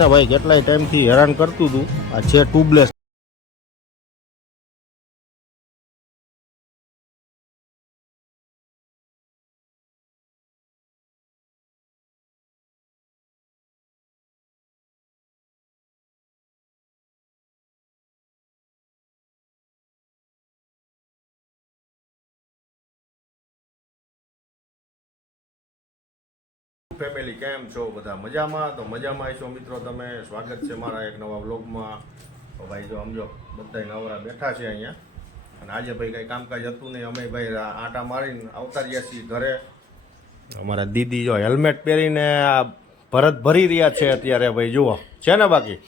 ને ભાઈ કેટલાય ટાઈમથી હેરાન કરતું હતું. આ છે ટ્યુબલેસ. ફેમિલી કેમ છો બધા? મજામાં? તો મજામાં આવીશો મિત્રો. તમે સ્વાગત છે મારા એક નવા વ્લોગમાં. તો ભાઈ જો સમજો બધા નવરા બેઠા છે અહીંયા, અને આજે ભાઈ કંઈ કામકાજ હતું નહીં. અમે ભાઈ આટા મારીને આવતા રહ્યા છીએ ઘરે. અમારા દીદી જો હેલ્મેટ પહેરીને આ ભરત ભરી રહ્યા છે અત્યારે. ભાઈ જુઓ છે ને, બાકી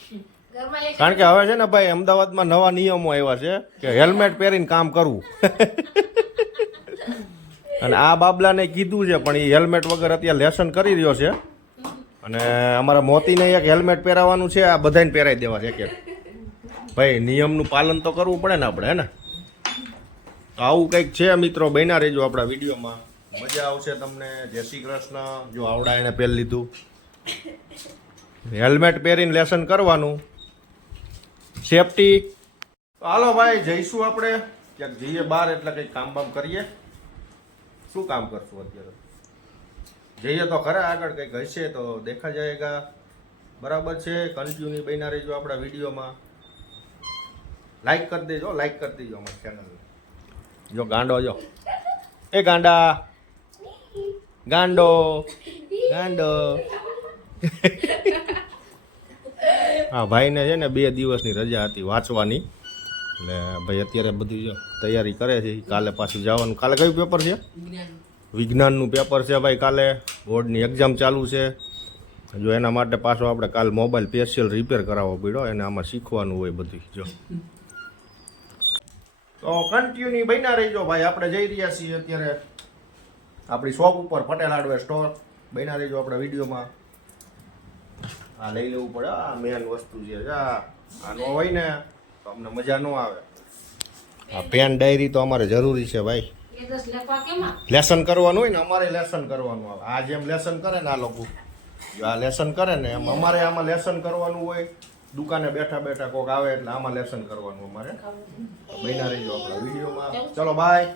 કારણ કે હવે છે ને ભાઈ અમદાવાદમાં નવા નિયમો આવ્યા છે કે હેલ્મેટ પહેરીને કામ કરવું. અને આ બાબલાને કીધું છે પણ એ હેલ્મેટ વગર અત્યારે લેસન કરી રહ્યો છે. અને અમારા મોતીને એક હેલ્મેટ પહેરાવવાનું છે, આ બધાને પહેરાવી દેવા છે એક. ભાઈ નિયમનું પાલન તો કરવું પડે ને આપણે, હે ને? તો આવું કંઈક છે મિત્રો, બન્યા રહેજો આપણા વિડીયોમાં, મજા આવશે તમને. જય શ્રી કૃષ્ણ. જો આવડા એને પહેરી લીધું, હેલ્મેટ પહેરીને લેસન કરવાનું, સેફટી. હાલો ભાઈ જઈશું આપણે ક્યાંક, જઈએ બહાર, એટલે કંઈક કામ બામ કરીએ. શું કામ કરશું અત્યારે? જઈએ તો ખરા, આગળ કંઈક હશે તો દેખા જાયગા. બરાબર છે, કન્ટિન્યુ બન્યા રહેજો આપણા વિડીયોમાં. લાઈક કરી દેજો, લાઈક કરી દેજો અમારી ચેનલને. જો ગાંડો, જો એ ગાંડા, ગાંડો ગાંડો. હા ભાઈને છે ને 2 દિવસની રજા હતી વાંચવાની, એટલે ભાઈ અત્યારે બધી જો તૈયારી કરે છે. કાલે પાછું જવાનું. કાલે કયું પેપર છે? વિજ્ઞાનનું પેપર છે ભાઈ. કાલે બોર્ડની એક્ઝામ ચાલુ છે. જો એના માટે પાછો આપણે કાલે મોબાઈલ સ્પેશિયલ રિપેર કરાવવો પડ્યો, એને આમાં શીખવાનું હોય બધું. જો તો કન્ટિન્યુ બન્યા રહીજો ભાઈ. આપણે જઈ રહ્યા છીએ અત્યારે આપણી શોપ ઉપર, પટેલ હાર્ડવેર સ્ટોર. બન્યા રહીજો આપણા વિડીયોમાં. આ લઈ લેવું પડે, આ મેન વસ્તુ છે. આ નો હોય ને તો અમને મજા ન આવે. આ પેન ડાયરી તો અમારે જરૂરી છે ભાઈ. લેસન કરવાનું હોય ને, અમારે લેસન કરવાનું આવે. આ જેમ લેસન કરે ને આ લોકો, જો આ લેસન કરે ને એમ અમારે આમાં લેસન કરવાનું હોય. દુકાને બેઠા બેઠા કોક આવે એટલે આમાં લેસન કરવાનું અમારે. બન્યા રહીજો આપણા વિડીયોમાં. ચલો બાય,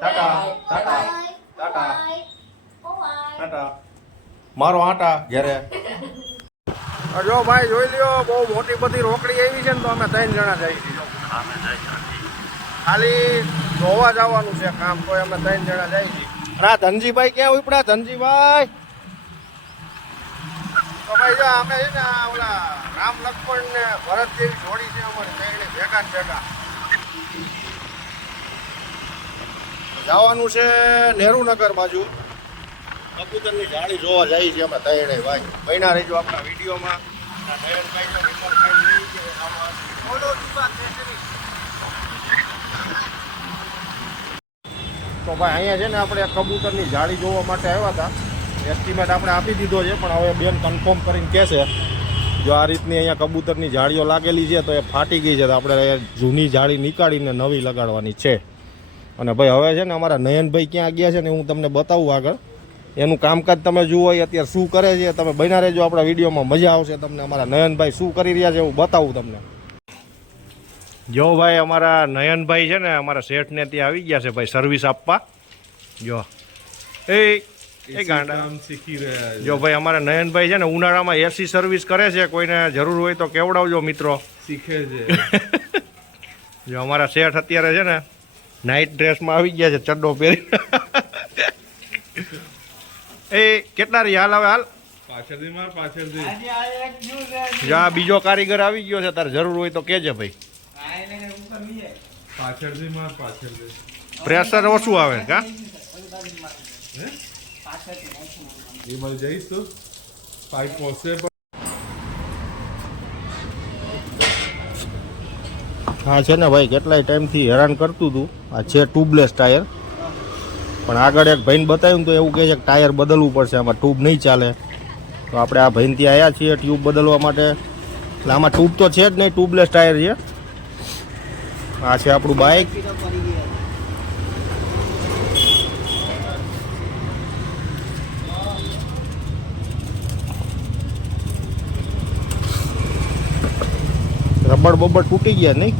ટાટા ટાટા ટાટા ટાટા. મારો આટા ઘરે. જો ભાઈ જોઈ લ્યો, બહુ મોટી બધી રોકડી આવી છે ને, તો અમે 3 જણા જઈએ છીએ. ખાલી જોવા જવાનું છે કામ, તો અમે 3 જણા જઈએ છીએ. અને આ ધનજીભાઈ ક્યાં ઉપડા? ધનજીભાઈ તો ભાઈ જો અમે છે ને ઓલા રામ લક્ષ્મણ ને ભરત જેવી જોડી છે અમારી, ત્રણે ભેગા ને ભેગા જવાનું છે નહેરુનગર બાજુ. કબૂતરની જાળી જોવા જાય છે અમે 3 ભાઈ. બન્યા રહેજો આપણા વિડીયોમાં. તો ભાઈ અહીંયા છે ને આપણે કબૂતરની જાળી જોવા માટે આવ્યા હતા. એસ્ટિમેટ આપણે આપી દીધો છે, પણ હવે બેન કન્ફર્મ કરીને કહે છે. જો આ રીતની અહીંયા કબૂતરની જાળીઓ લાગેલી છે, તો એ ફાટી ગઈ છે, તો આપણે જૂની જાળી નીકાળીને નવી લગાડવાની છે. અને ભાઈ હવે છે ને અમારા નયનભાઈ ક્યાં ગયા છે ને હું તમને બતાવું આગળ. એનું કામકાજ તમે જુઓ, અત્યારે શું કરે છે. તમે બન્યા રહેજો આપણા વિડીયોમાં, મજા આવશે તમને. અમારા નયનભાઈ શું કરી રહ્યા છે એવું બતાવું તમને. જો ભાઈ અમારા નયનભાઈ છે ને અમારા શેઠને ત્યાં આવી ગયા છે ભાઈ સર્વિસ આપવા. જો એ ગાંડા શીખી રહ્યા. જો ભાઈ અમારા નયનભાઈ છે ને ઉનાળામાં એસી સર્વિસ કરે છે. કોઈને જરૂર હોય તો કેવડાવજો મિત્રો, શીખે છે. જો અમારા શેઠ અત્યારે છે ને નાઇટ ડ્રેસમાં આવી ગયા છે, ચડ્ડો પહેરી. એ કેટલા રહી? હાલ હવે હાલ પાછળથી માર, પાછળથી. જા બીજો કારીગર આવી ગયો છે, તારે જરૂર હોય તો કહેજે ભાઈ. પાછળથી માર, પાછળથી. પ્રેશર ઓછું આવે કા? એ મળી જઈશ તો પાઇપ પહોંચશે. હા છે ને ભાઈ કેટલાય ટાઈમથી હેરાન કરતું હતું. આ છે ટ્યુબલેસ ટાયર, પણ આગળ એક ભાઈને બતાવ્યું તો એવું કહે છે કે ટાયર બદલવું પડશે, આમાં ટ્યુબ નહીં ચાલે. તો આપણે આ ભાઈને ત્યાં આવ્યા છીએ ટ્યુબ બદલવા માટે. એટલે આમાં ટ્યુબ તો છે જ નહીં, ટ્યુબલેસ ટાયર છે. આ છે આપણું બાઇક. રબડ બબડ તૂટી ગયા નહીં?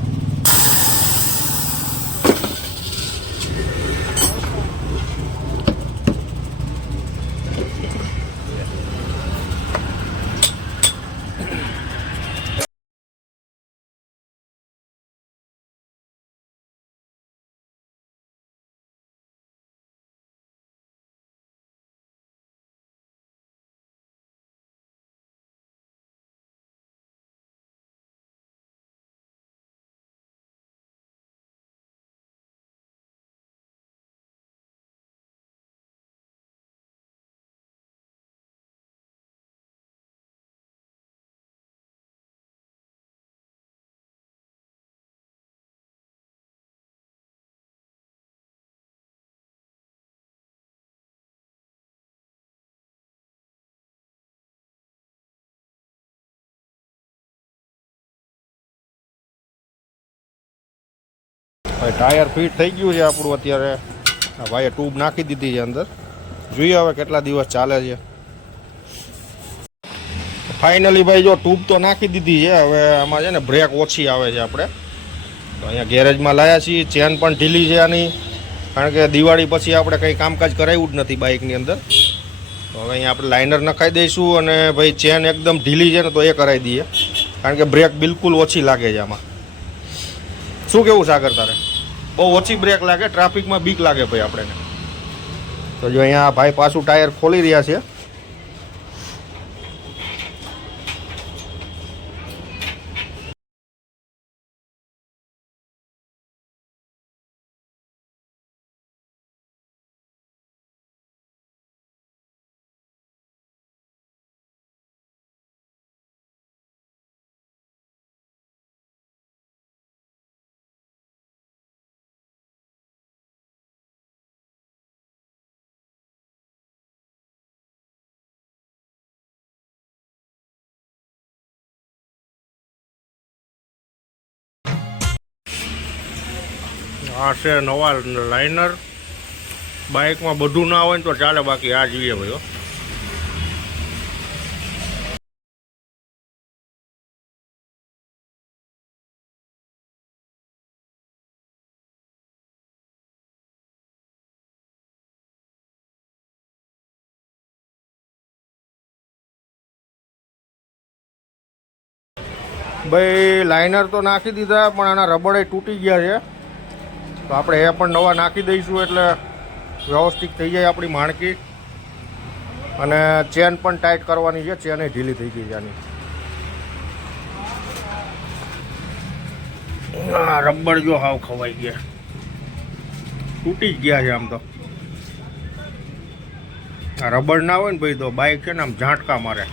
ટાયર ફિટ થઈ ગયું છે આપણું અત્યારે. ભાઈએ ટ્યુબ નાખી દીધી છે અંદર. જોઈએ હવે કેટલા દિવસ ચાલે છે. ફાઇનલી ભાઈ જો ટ્યુબ તો નાખી દીધી છે. હવે આમાં છે ને બ્રેક ઓછી આવે છે. આપણે તો અહીંયા ગેરેજમાં લાવ્યા છીએ. ચેન પણ ઢીલી છે આની, કારણ કે દિવાળી પછી આપણે કંઈ કામકાજ કરાવ્યું જ નથી બાઇકની અંદર. તો હવે અહીંયા આપણે લાઇનર નખાઈ દઈશું અને ભાઈ ચેન એકદમ ઢીલી છે ને તો એ કરાવી દઈએ, કારણ કે બ્રેક બિલકુલ ઓછી લાગે છે આમાં. શું કેવું સાગર તારે? બહુ ઓછી બ્રેક લાગે, ટ્રાફિકમાં બીક લાગે ભાઈ આપણે. તો જો અહીંયા ભાઈ પાછું ટાયર ખોલી રહ્યા છે. આ છે નવા લાઇનર. બાઇકમાં બધું ના હોય ને તો ચાલે, બાકી આ જોઈએ ભાઈ. ભાઈ લાઇનર તો નાખી દીધા, પણ આના રબડે તૂટી ગયા છે. તો આપણે એ પણ નવા નાખી દઈશું એટલે વ્યવસ્થિત થઈ જાય આપણી માણકી. અને ચેન પણ ટાઈટ કરવાની છે. ચેન એ ઢીલી થઈ ગઈ છે આની. રબર જો હાવ ખવાઈ ગયા, તૂટી જ ગયા છે આમ તો. આ રબર ના હોય ને ભાઈ તો બાઇક છે ને આમ ઝાંટકા મારે.